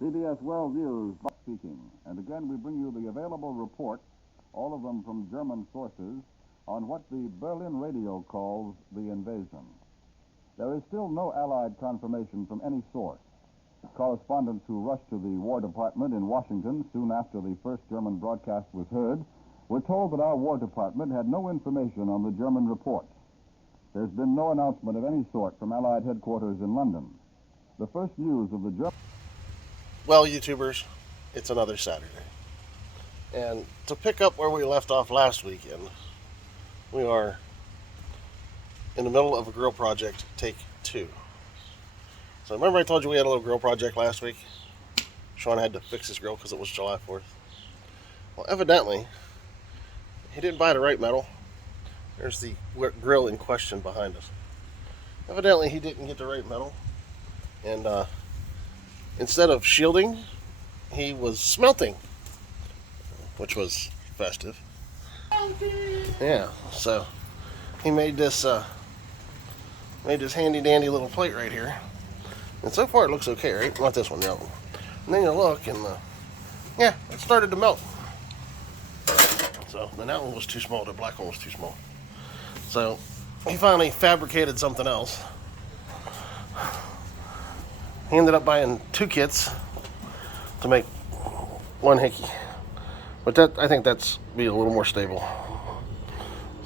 CBS World News speaking, and again we bring you the available reports, all of them from German sources, on what the Berlin radio calls the invasion. There is still no Allied confirmation from any source. Correspondents who rushed to the War Department in Washington soon after the first German broadcast was heard were told that our War Department had no information on the German report. There's been no announcement of any sort from Allied headquarters in London. The first news of the German... Well, YouTubers, it's another Saturday. And to pick up where we left off last weekend, we are in the middle of a grill project, take 2. So remember I told you we had a little grill project last week? Shawn had to fix his grill because it was July 4th. Well, evidently, he didn't buy the right metal. There's the grill in question behind us. Evidently, he didn't get the right metal. And instead of shielding, he was smelting, which was festive. Yeah, so he made this handy dandy little plate right here. And so far it looks okay, right? Not this one, the other one. And then you look and yeah, it started to melt. So then that one was too small, the black one was too small. So he finally fabricated something else. He ended up buying 2 kits to make 1 hickey. But that, I think that's be a little more stable.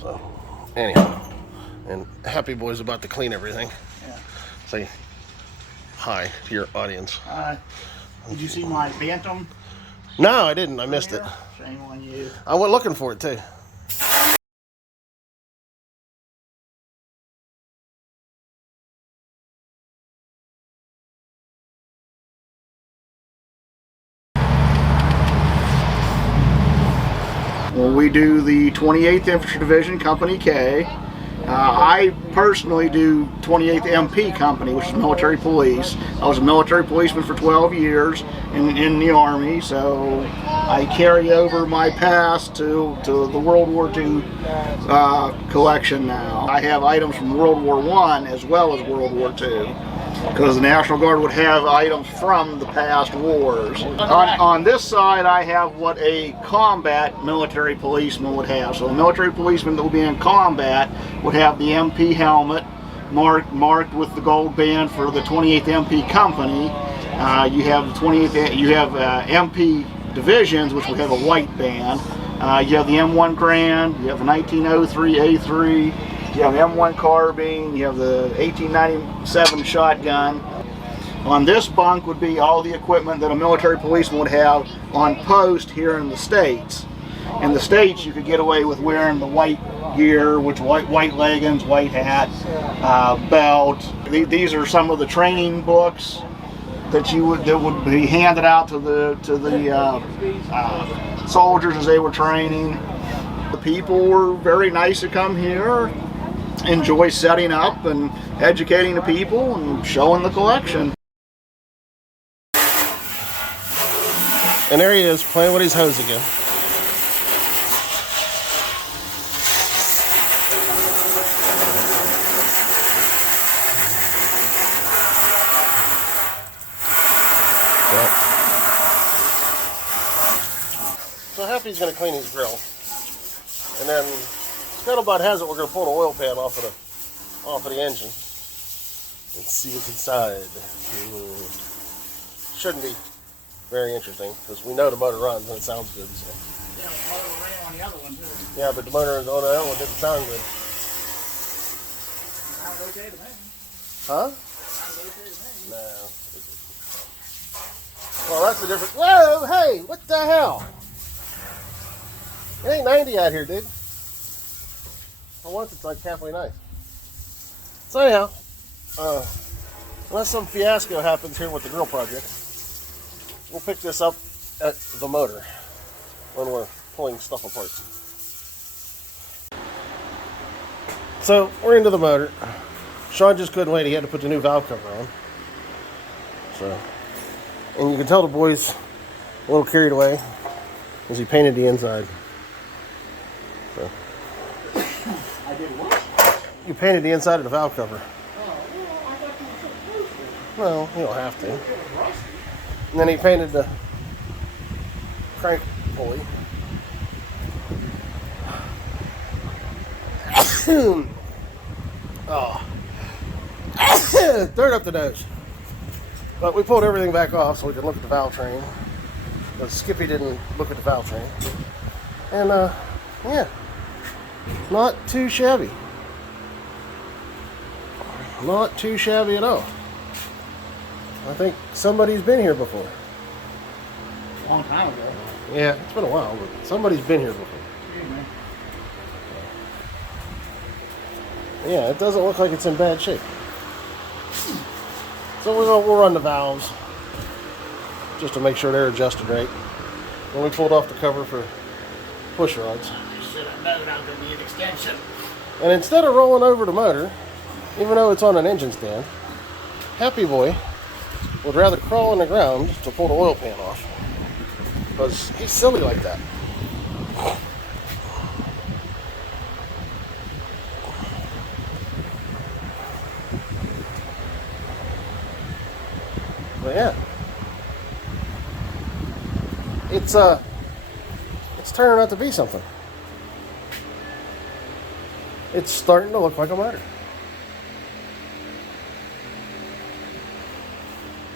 So, anyhow. And Happy Boy's about to clean everything. Yeah. Say hi to your audience. Did you see my Bantam? No, I didn't. I missed it. Shame on you. I went looking for it, too. Well, we do the 28th Infantry Division, Company K. I personally do 28th MP Company, which is military police. I was a military policeman for 12 years in the Army, so I carry over my past to the World War II collection now. I have items from World War I as well as World War II, because the National Guard would have items from the past wars. On this side, I have what a combat military policeman would have. So a military policeman that will be in combat would have the MP helmet marked with the gold band for the 28th MP Company. You have the 28th. You have MP divisions, which would have a white band. You have the M1 Grand. You have the 1903 A3. You have M1 carbine, you have the 1897 shotgun. On this bunk would be all the equipment that a military policeman would have on post here in the States. In the States, you could get away with wearing the white gear, which white leggings, white hat, belt. These are some of the training books that would be handed out to the soldiers as they were training. The people were very nice to come here. Enjoy setting up and educating the people and showing the collection. And there he is, playing with his hose again. So Happy's going to clean his grill. And then Scuttlebutt has it, we're going to pull the oil pan off of the engine and see what's inside. Shouldn't be very interesting because we know the motor runs and it sounds good. So. Yeah, the motor ran on the other one too. Yeah, but the motor on the other one didn't sound good. Sounds okay to me. Huh? Sounds okay to me. No. Well, that's the difference. Whoa, hey, what the hell? It ain't 90 out here, dude. For once, it's like halfway nice. So anyhow, unless some fiasco happens here with the grill project, we'll pick this up at the motor when we're pulling stuff apart. So we're into the motor. Shawn just couldn't wait. He had to put the new valve cover on. So, and you can tell the boy's a little carried away as he painted the inside. So. I did what? You painted the inside of the valve cover. Oh, well, I thought you were supposed to. Well, you don't have to. It was rusty. And then he painted the crank pulley. Oh. Third up the nose. But we pulled everything back off so we could look at the valve train. But Skippy didn't look at the valve train. And, yeah. Not too shabby. Not too shabby at all. I think somebody's been here before. A long time ago. Yeah, it's been a while, but somebody's been here before. Yeah, it doesn't look like it's in bad shape. So we'll run the valves just to make sure they're adjusted right. When we pulled off the cover for push rods. Should have known I was going to be an extension. And instead of rolling over the motor, even though it's on an engine stand, Happy Boy would rather crawl on the ground to pull the oil pan off. Because he's silly like that. But yeah. It's turning out to be something. It's starting to look like a motor.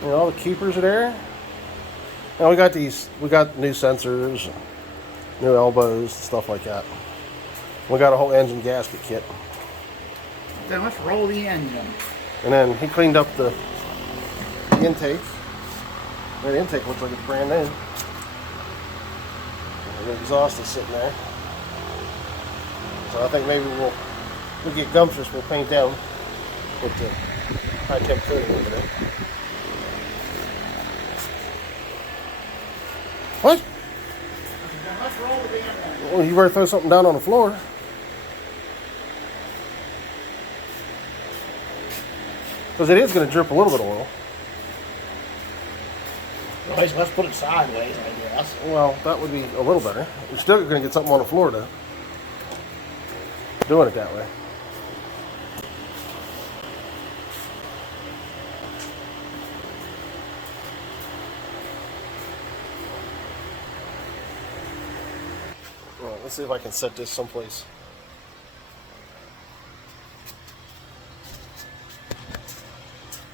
You know, all the keepers are there. And we got new sensors, new elbows, stuff like that. We got a whole engine gasket kit. Then let's roll the engine. And then he cleaned up the intake. The intake looks like it's brand new. The exhaust is sitting there. So I think maybe we'll get gumptious, we'll paint them with the high temp coating over there. What? Let's roll the damn engine. Well, you better throw something down on the floor. Because it is going to drip a little bit of oil. Let's put it sideways, I guess. Well, that would be a little better. You're still going to get something on the floor, though. Doing it that way. Well, let's see if I can set this someplace.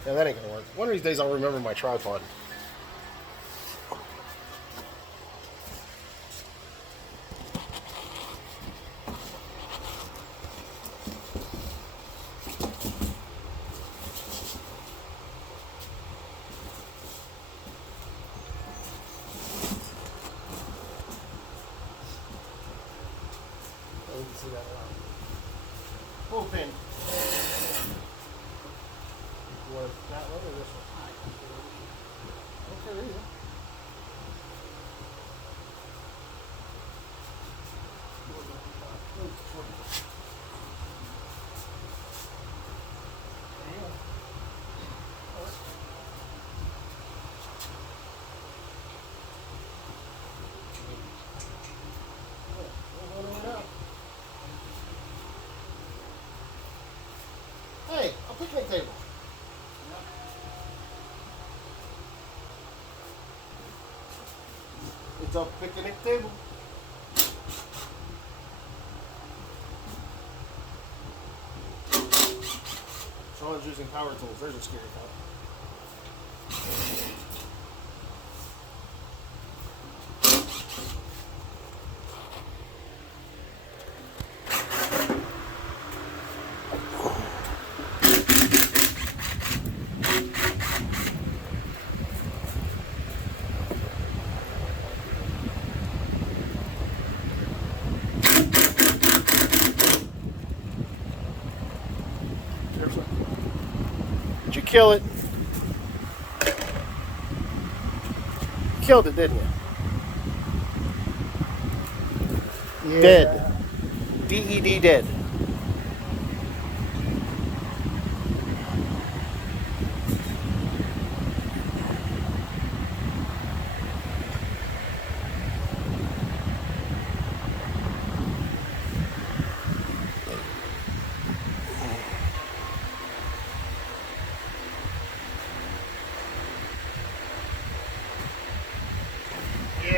Yeah, that ain't going to work. One of these days I'll remember my tripod. You can see that around. Pull pin. Or that one or this one? Okay, either. Hey, a picnic table. It's a picnic table. Shawn's using power tools. There's a scary thought. Did you kill it? Killed it, didn't you? Yeah. Dead. D-E-D, dead.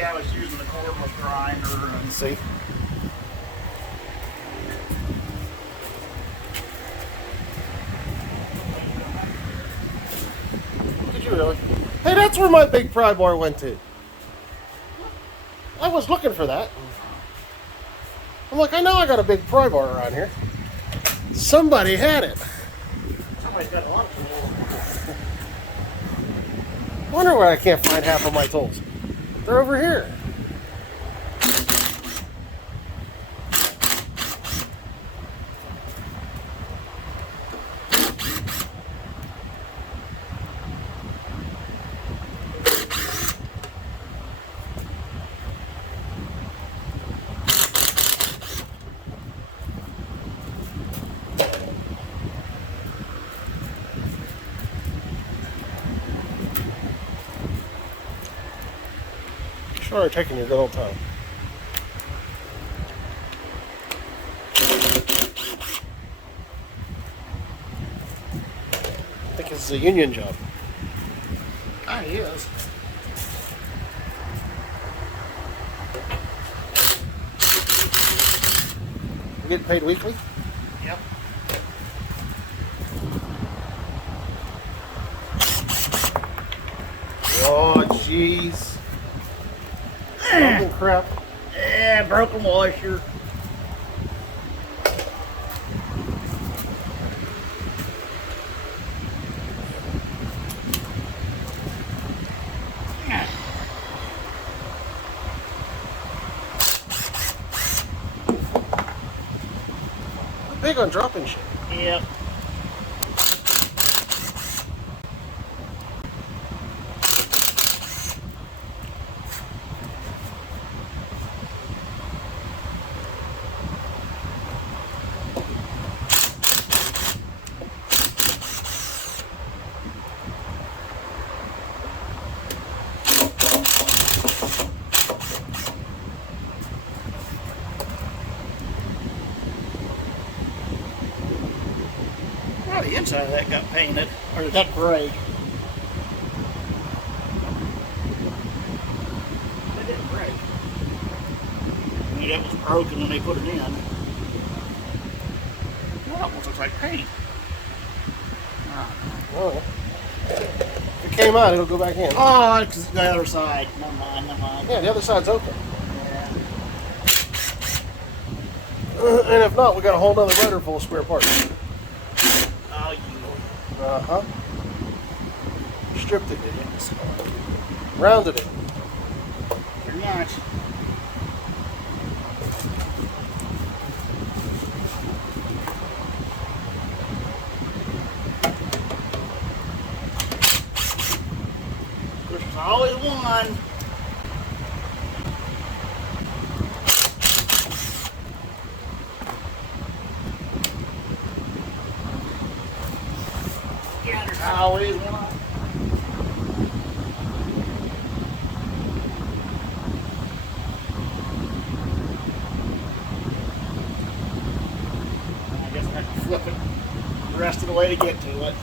Yeah, I was using the cordless grinder. And See? Did you really? Hey, that's where my big pry bar went to. I was looking for that. I'm like, I know I got a big pry bar around here. Somebody had it. Somebody's got a lot of tools. Wonder why I can't find half of my tools. They're over here. Sure, taking your good old time. I think it's a union job. Kind of is. You getting paid weekly? Yep. Oh, jeez. Something crap. Yeah, broken washer. I'm big on dropping shit. Yep. Well, the inside of that got painted, or did that break? That didn't break. I mean, that was broken when they put it in. Well, it almost looks like paint. Oh. If it came out, it'll go back in. Oh, it's the other side. Never mind, never mind. Yeah, the other side's open. Yeah. And if not, we got a whole other rotor full of spare parts. Oh, you. Uh-huh. Stripped it, did you? Rounded it. Pretty much. There's always one. Yeah, there's always one. I guess I have to flip it the rest of the way to get to it.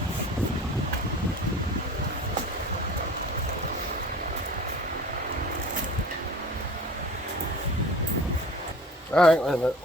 All right, wait a minute.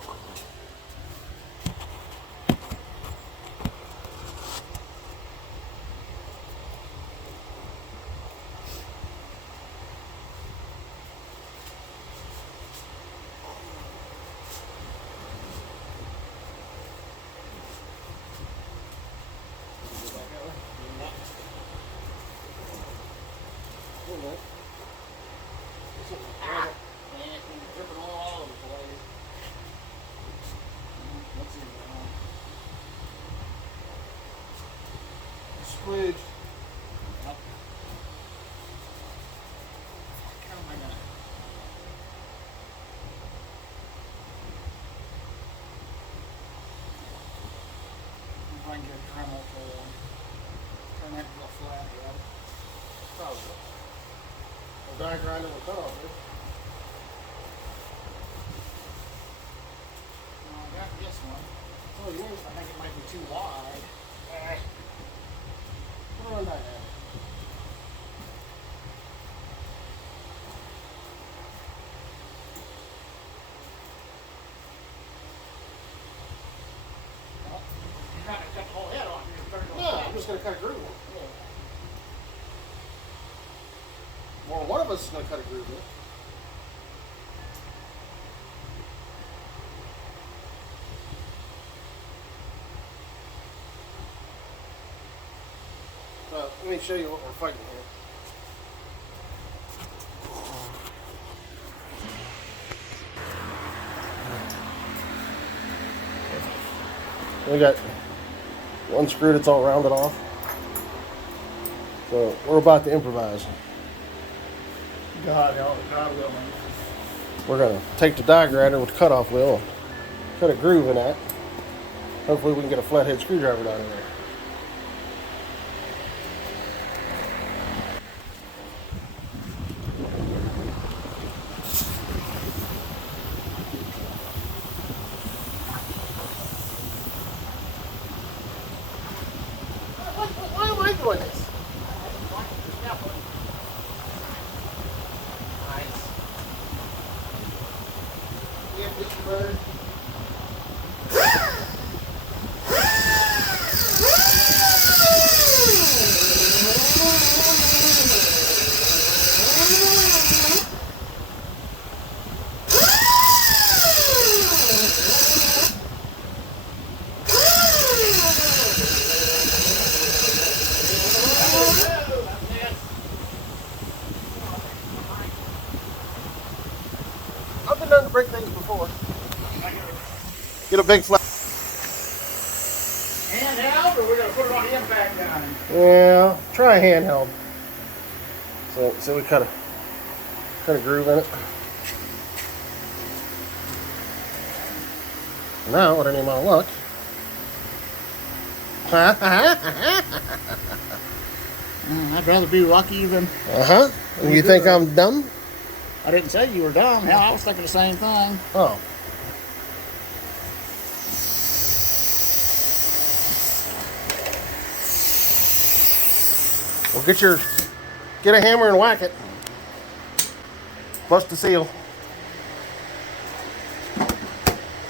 Squidge. If I can get a Dremel to turn that into a flathead. Probably. A die grinder will cut off, dude. No, I got this one. Oh, yours? I think it might be too wide. Put it on that end. Or one of us is going to cut a groove in it. Let me show you what we're fighting here. We got one screw that's all rounded off. So we're about to improvise. God willing. We're going to take the die grinder with the cutoff wheel and cut a groove in that. Hopefully we can get a flathead screwdriver down in there. Why am I doing this? I've been known to break things before. Get a big flat. Handheld, or we're going to put it on the impact gun? Yeah, try a handheld. So we cut a groove in it. Now, with any amount of luck. I'd rather be lucky than... Uh-huh. You think I'm dumb? I didn't say you were dumb. Hell, I was thinking the same thing. Oh. Well, get a hammer and whack it. Bust the seal.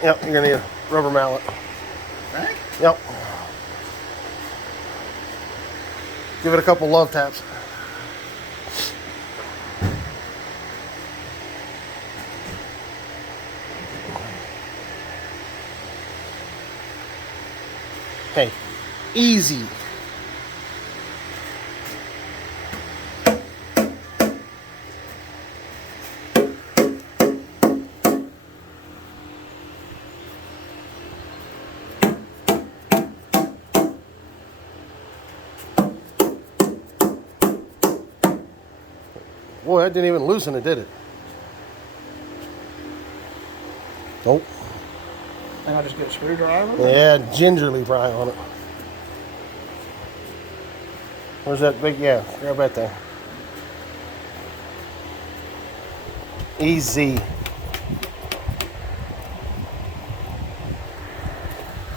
Yep, you're gonna need a rubber mallet. Right? Yep. Give it a couple love taps. Hey, easy. Boy, that didn't even loosen it, did it? Nope. And I'll just get a screwdriver? Yeah, gingerly pry on it. Where's that big, yeah, grab that thing. Easy.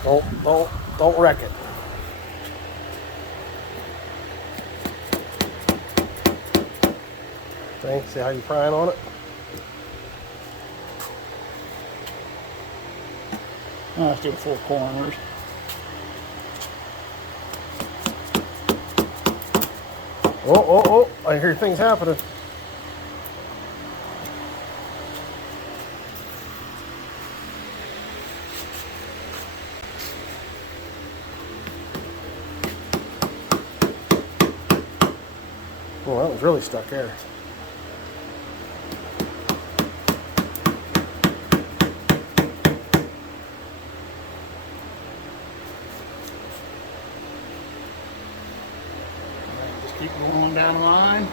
Don't wreck it. See how you're prying on it? Oh, let's do 4 corners. Oh, I hear things happening. Well, that was really stuck there. Keep going down the line.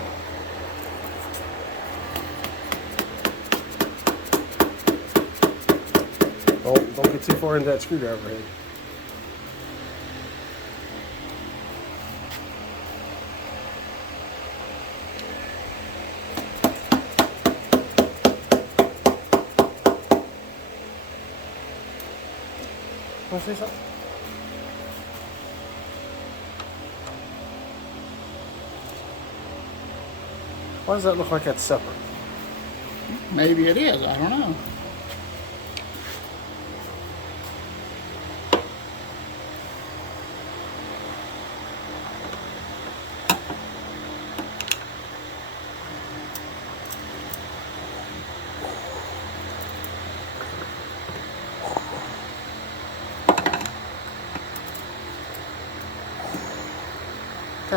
Don't get too far into that screwdriver head. Want to say something? Why does that look like that's separate? Maybe it is. I don't know.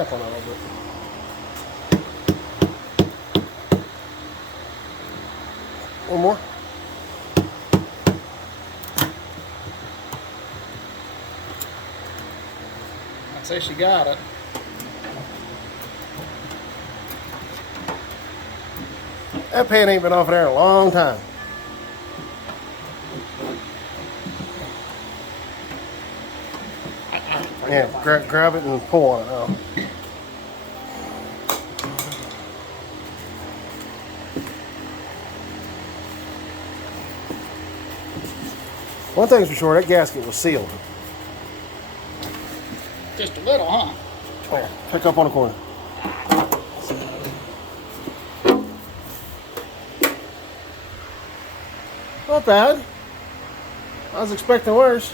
tap on it a little bit. One more. I'd say she got it. That pan ain't been off there in a long time. Yeah, grab it and pull on it now. One thing's for sure, that gasket was sealed. Just a little, huh? There, pick up on the corner. Not bad. I was expecting worse.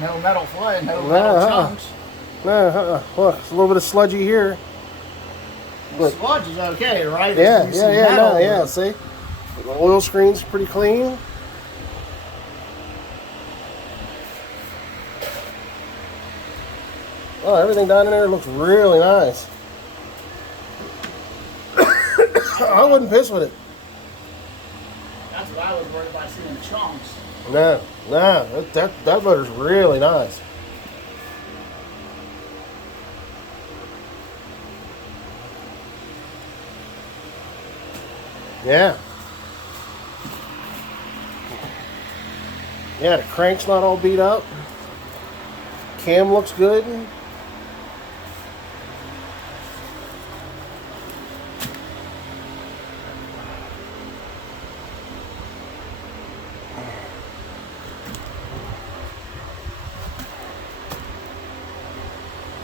No metal flame, no metal chunks. Look, it's a little bit of sludgy here. The sludge is okay, right? Yeah. See, the oil screen's pretty clean. Oh, everything down in there looks really nice. I wouldn't piss with it. That's what I was worried about, seeing chunks. No, that motor's really nice. Yeah. Yeah, the crank's not all beat up. Cam looks good.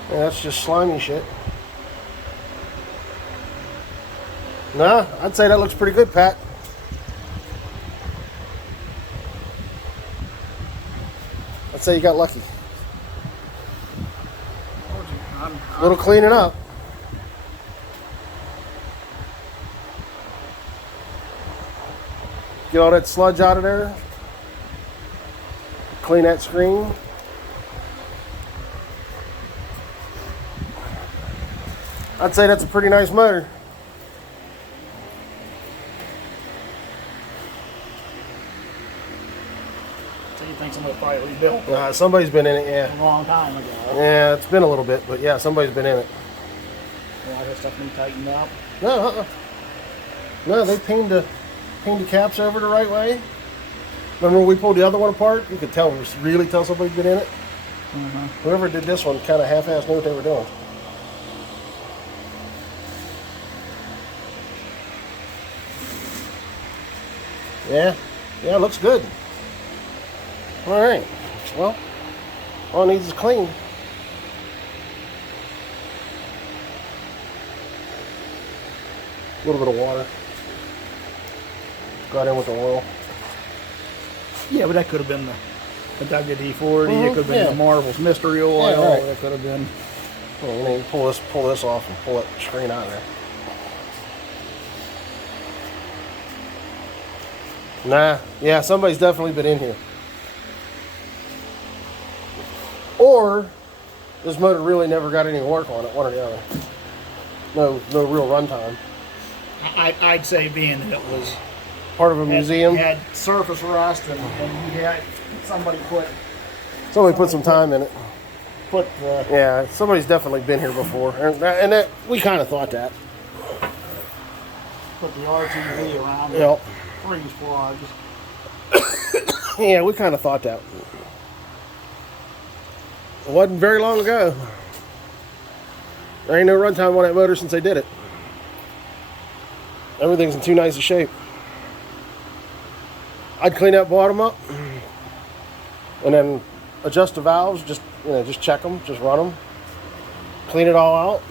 Yeah, that's just slimy shit. Nah, I'd say that looks pretty good, Pat. I'd say you got lucky. A little cleaning up. Get all that sludge out of there. Clean that screen. I'd say that's a pretty nice motor. So you think somebody probably rebuilt it? Somebody's been in it, yeah. A long time ago. Yeah, it's been a little bit, but yeah, somebody's been in it. Yeah, that stuff need tightened up. No, they painted the caps over the right way. Remember when we pulled the other one apart? You could really tell somebody's been in it. Mm-hmm. Whoever did this one kind of half-assed knew what they were doing. Yeah, it looks good. All right, well, all it needs is clean. A little bit of water. Got in with the oil. Yeah, but that could have been the WD-40. It could have been yeah. the Marvel's Mystery Oil. Yeah, right. That could have been. Well, we need to pull this off and pull that screen out of there. Nah, yeah, somebody's definitely been in here. Or this motor really never got any work on it, one or the other. No real runtime. I'd say being that it was Part of a museum. had surface rust and you had somebody put some time in it. put the Yeah, somebody's definitely been here before, and that, we kind of thought that. put the RTV around the Yep. freeze plugs. Yeah, we kind of thought that. It wasn't very long ago. There ain't no runtime on that motor since they did it. Everything's in too nice a shape. I'd clean that bottom up and then adjust the valves. Just check them, just run them, clean it all out,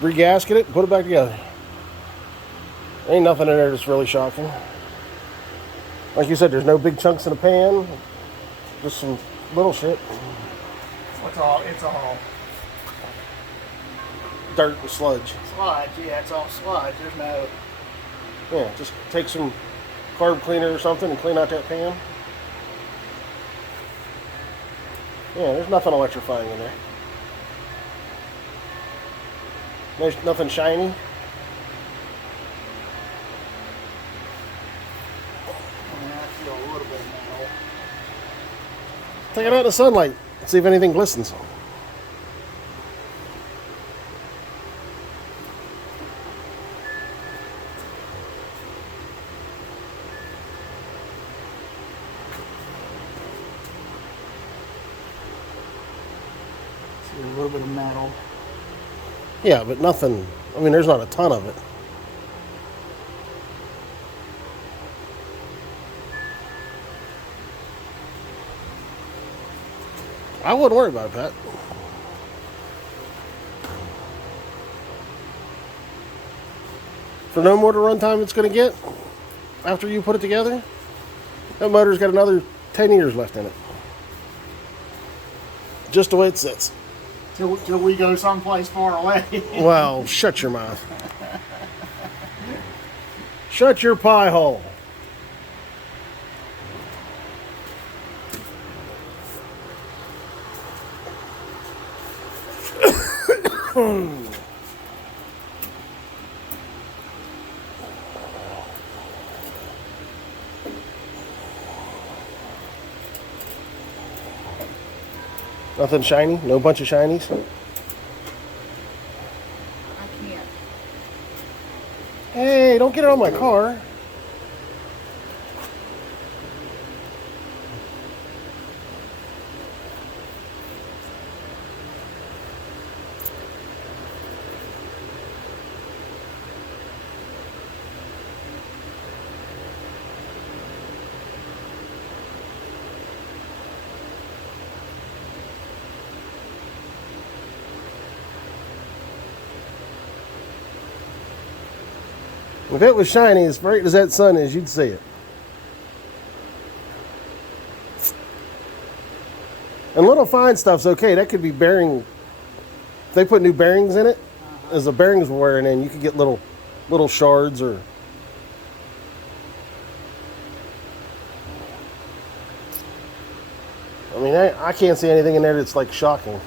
regasket it, and put it back together. Ain't nothing in there that's really shocking. Like you said, there's no big chunks in the pan, just some little shit. It's all Dirt and sludge. sludge. Yeah, it's all sludge. There's no. Yeah, just take some carb cleaner or something and clean out that pan. Yeah, there's nothing electrifying in there. There's nothing shiny. Yeah, I feel a little bit now. Take it out in the sunlight. See if anything glistens. See a little bit of metal. Yeah, but nothing. I mean, there's not a ton of it. I wouldn't worry about it, Pat. For no more to runtime it's going to get after you put it together, that motor's got another 10 years left in it. Just the way it sits. Till we go someplace far away. Well, shut your mouth. Shut your pie hole. Nothing shiny? No bunch of shinies? I can't. Hey, don't get it on my car. If it was shiny as bright as that sun is, you'd see it. And little fine stuff's okay. That could be bearing. If they put new bearings in it, as the bearings were wearing in, you could get little shards or. I mean, I can't see anything in there that's like shocking.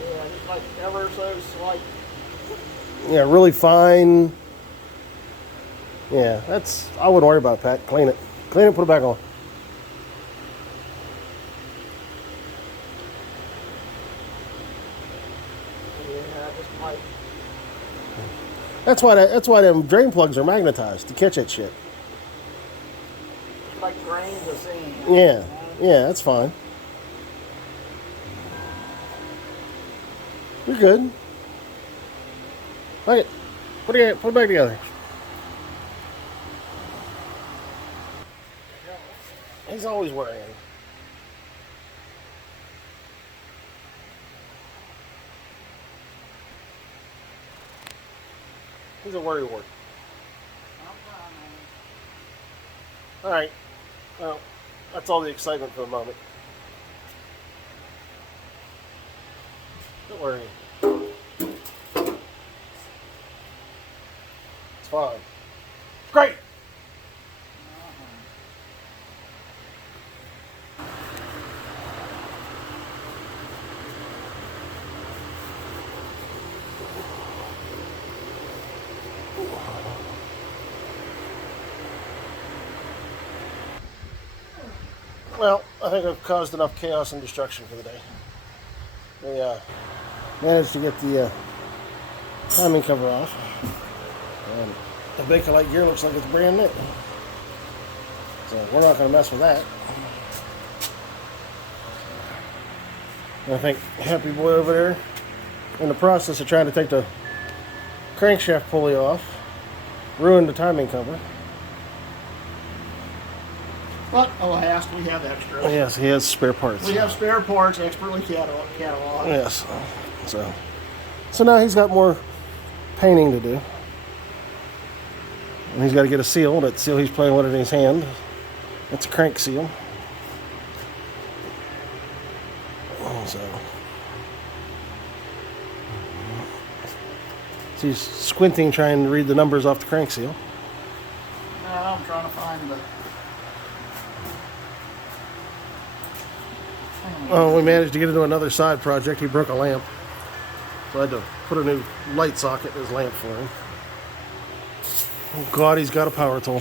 Yeah, just like ever so slight. Yeah, really fine. Yeah, that's. I wouldn't worry about it, Pat. Clean it. Clean it, put it back on. Yeah, just like. That's why them drain plugs are magnetized to catch that shit. Like grains of sand. Yeah, yeah, that's fine. You're good. Okay, put it back together. He's always worrying. He's a worry wart. All right. Well, that's all the excitement for the moment. Don't worry. It's fine. Great. Well, I think I've caused enough chaos and destruction for the day. We managed to get the timing cover off. And the Bakelite gear looks like it's brand new. So we're not going to mess with that. And I think Happy Boy over there, in the process of trying to take the crankshaft pulley off, ruined the timing cover. But alas, we have extras. Yes, he has spare parts. We have spare parts expertly cataloged. Yes. So now he's got more painting to do. And he's got to get a seal. That seal he's playing with in his hand. That's a crank seal. So he's squinting trying to read the numbers off the crank seal. No, I'm trying to find the... Oh, we managed to get into another side project. He broke a lamp. So I had to put a new light socket in his lamp for him. Oh God, he's got a power tool.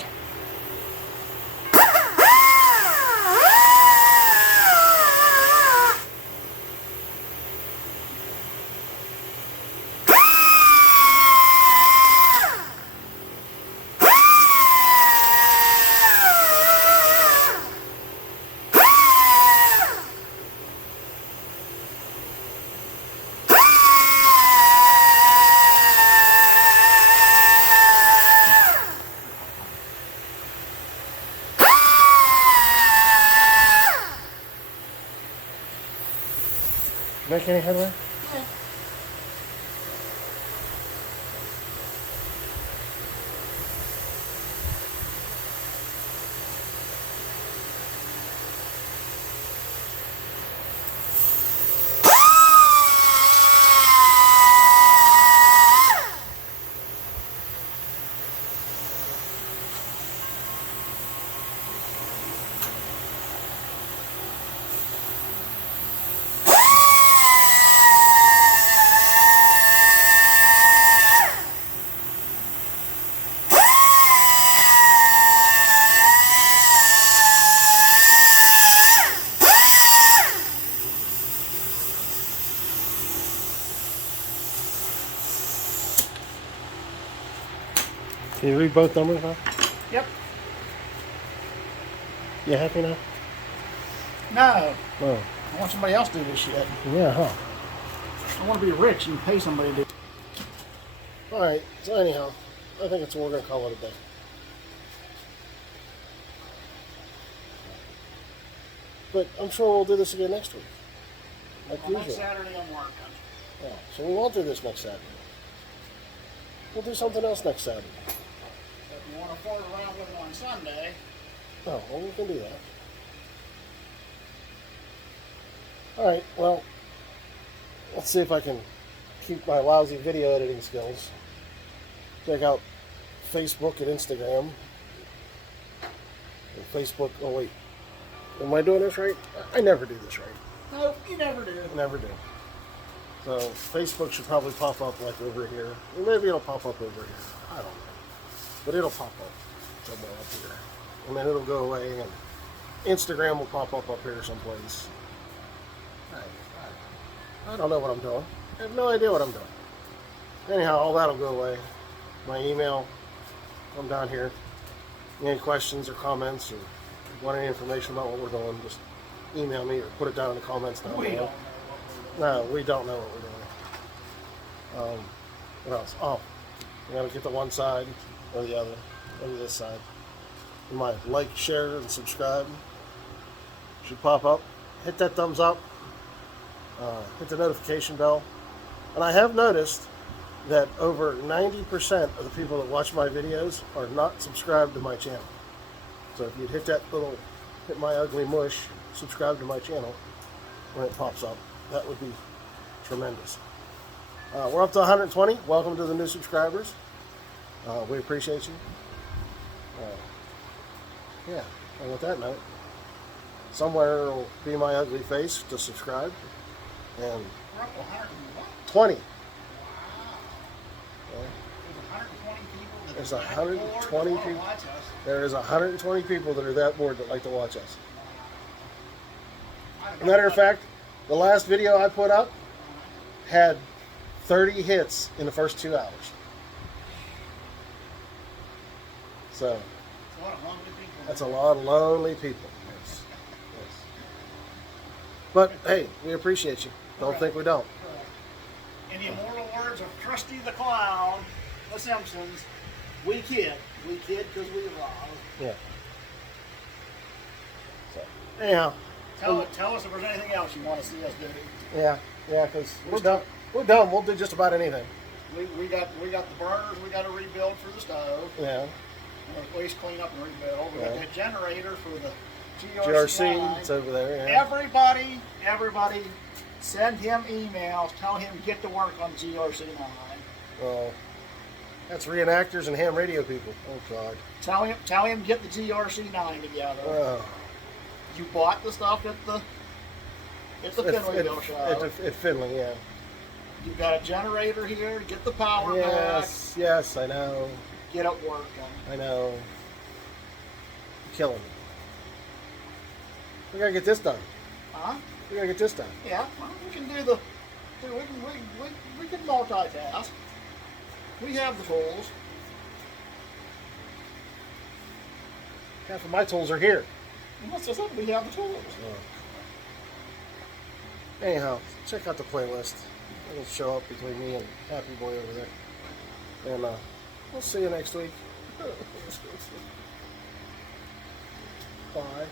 Make any headway? Yeah. Can you read both numbers now? Yep. You happy now? No. Oh. I want somebody else to do this shit. Yeah, huh? I want to be rich and pay somebody to do it. Alright, so anyhow, I think it's what we're going to call it a day. But I'm sure we'll do this again next week. Like Well, next usual. Saturday I'm working. Yeah, so we won't do this next Saturday. We'll do something else next Saturday. So if you want to fart around with it on Sunday, Oh, well, we can do that. Alright, well, let's see if I can keep my lousy video editing skills. Check out Facebook and Instagram. And Facebook, oh wait, am I doing this right? I never do this right. nope, you never do. Never do. So Facebook should probably pop up like over here. Or maybe it'll pop up over here. I don't know. But it'll pop up somewhere up here. And then it'll go away and Instagram will pop up here someplace. I don't know what I'm doing. I have no idea what I'm doing. Anyhow, all that'll go away. My email, come down here. Any questions or comments or want any information about what we're doing, just email me or put it down in the comments down We below. don't. No, we don't know what we're doing. What else? Oh, we gotta get to one side or the other. Maybe this side. You might like, share, and subscribe. Should pop up. Hit that thumbs up. Hit the notification bell. And I have noticed that over 90% of the people that watch my videos are not subscribed to my channel. So if you'd hit that little, hit my ugly mush, subscribe to my channel when it pops up, that would be tremendous. We're up to 120. Welcome to the new subscribers. We appreciate you. Yeah, and with that note, somewhere will be my ugly face to subscribe. And We're up to 120. 20. There's There's 120 people. Watch us. There is 120 people that are that bored that like to watch us. Matter of fact, the last video I put up had 30 hits in the first 2 hours. So It's a lot of lonely people. that's a lot of lonely people. Yes. Yes. But hey, we appreciate you. Don't think we don't. In the immortal words of Krusty the Clown, The Simpsons, we kid because we love. Yeah. So anyhow, Tell us if there's anything else you want to see us do. yeah, because we're done. We're done. We'll do just about anything. We got the burners we got to rebuild for the stove. Yeah. Waste clean up and rebuild. We got the generator for the GRC, GRC. it's over there. Yeah. Everybody, send him emails. Tell him get to work on GRC 9. Well, That's reenactors and ham radio people. Oh God. Tell him get the GRC9 together. Oh. You bought the stuff at the Finley show. At Finley, yeah. You've got a generator here to get the power back. Yes, I know. Get it working. I know. You're killing me. We gotta get this done. Huh? We gotta get this done. Yeah, well, we can we can multitask. We have the tools. Half of my tools are here. What's this up? We have the tools. Oh. Anyhow, check out the playlist. It'll show up between me and Happy Boy over there. And we'll see you next week. Bye.